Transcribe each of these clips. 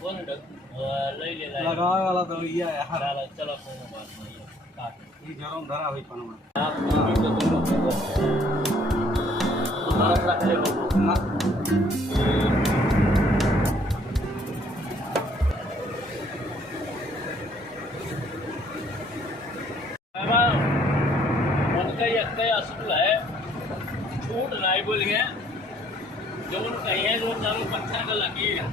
लगावे वाला तो ये है यार। चलो कोई बात नहीं। ये गरम धरा हुई पनमा आप वीडियो तो तुम्हारा रख ले ना उनका ये असूल है, झूठ नहीं बोल गए, जो कहिए जो चालू पत्थर का लगी है।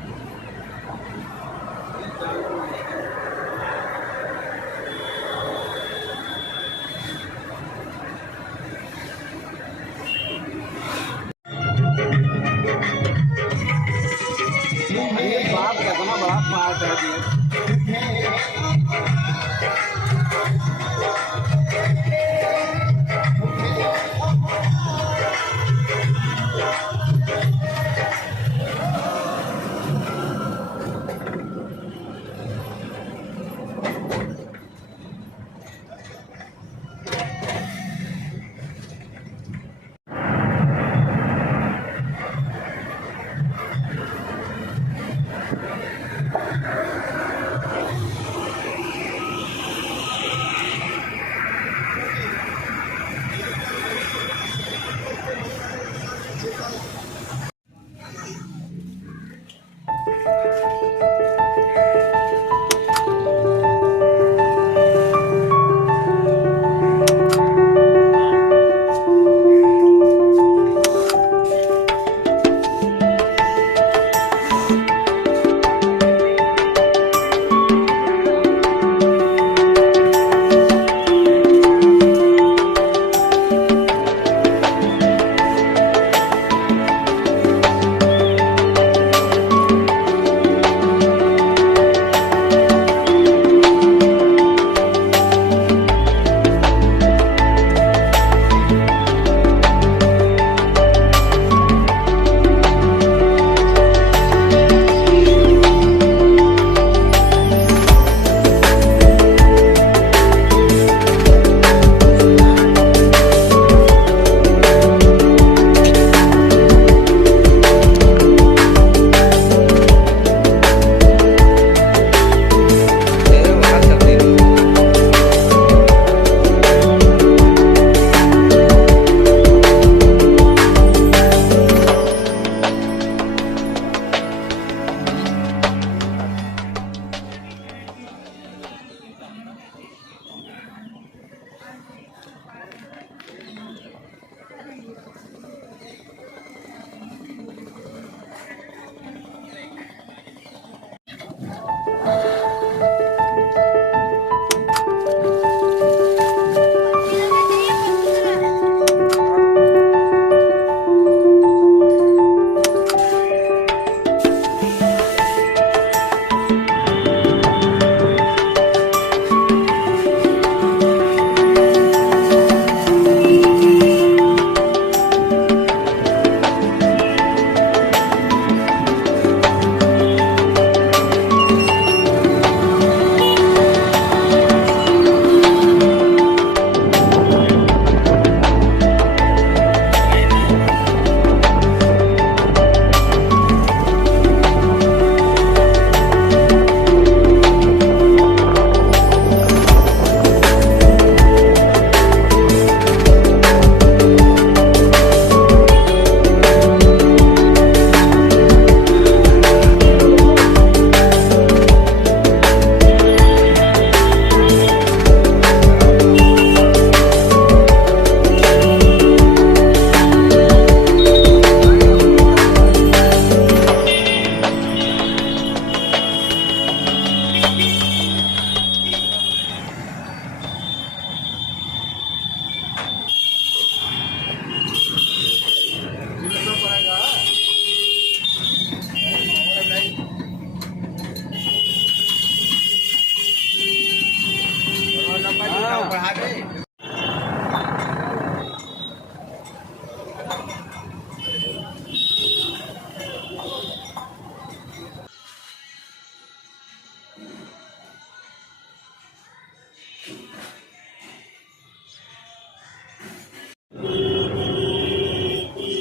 बाप कितना बड़ा पार्ट है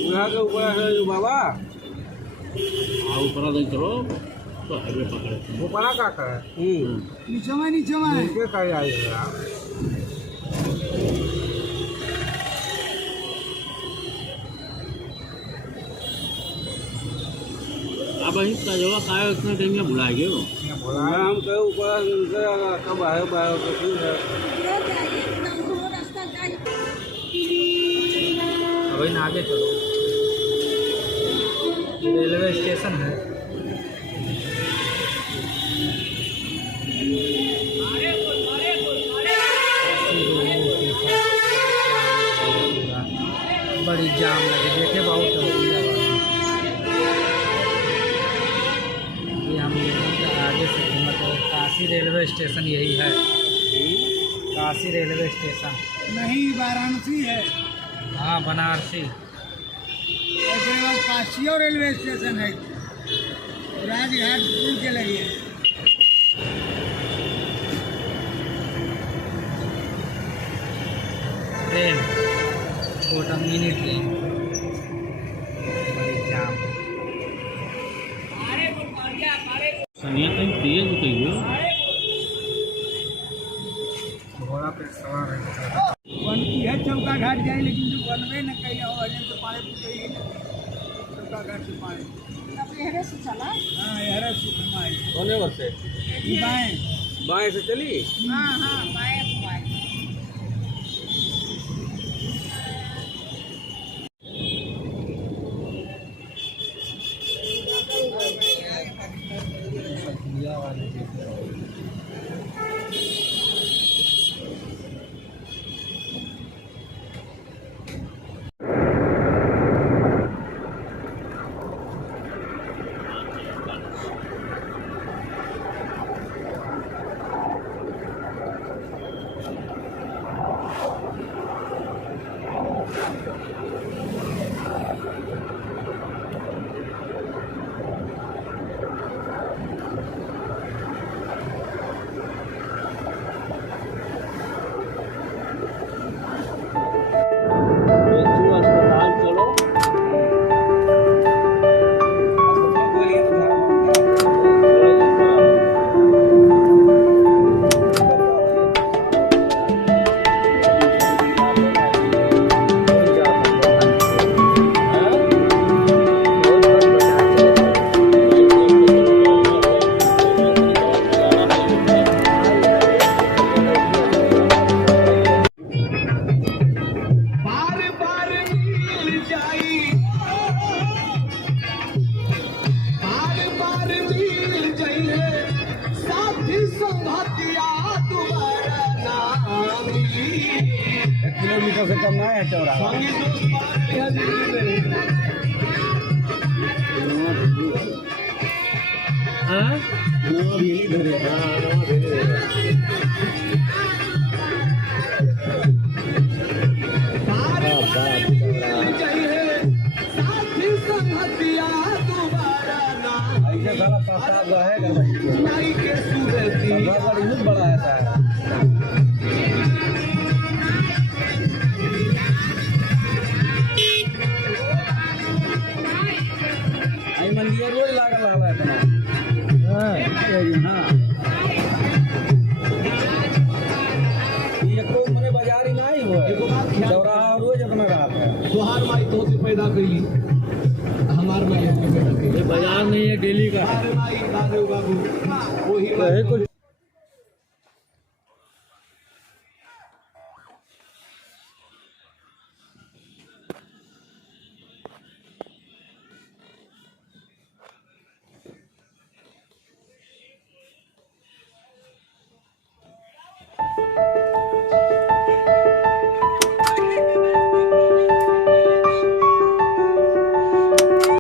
उड़ा के ऊपर है जो बाबा ऊपर नहीं चलो तो हाईवे पकड़े थे। वो बड़ा काका है। नीचे में नीचे का आएगा। अब वही तजवा खाए उतना टाइम में भुलाएंगे वो। हम कहे ऊपर कब आए तो ठीक है। अभी आगे चलो, रेलवे स्टेशन है। बड़ी जाम लगी, देखे बहुत ये हम आगे से मतलब काशी रेलवे स्टेशन यही है। काशी रेलवे स्टेशन नहीं, वाराणसी है। हाँ, बनारसी। उसके बाद काशी और रेलवे स्टेशन है, राजघाट पुल के लगे। ट्रेन, छोटा मिनी ट्रेन, बड़ी जाम। सनिया कहीं तेज कहियो। घोड़ा पे सवार है। बनती है चौका घाट जाए, लेकिन जो बनवे न कहीं हो तो पानी पूछे चौका घाट से पानी। से चला। हाँ, यार हमारे होने वर्ष से बाएं से चली। हाँ बाएं बाएं। किलोमीटर से कम ना है चौराहा। हाँ? ऐसे सारा प्रसाद रहेगा बहुत बड़ा ऐसा है। मंदिर रोज लागल रहा है। एको मने बाजार ही नहीं हो, चौराहा रोज अपना रहा है। सुहार माई तो से पैदा करी, हमार माई पैदा करी। ये बाजार नहीं है, डेली का है। हमारे माई दादू बाबू वही कुछ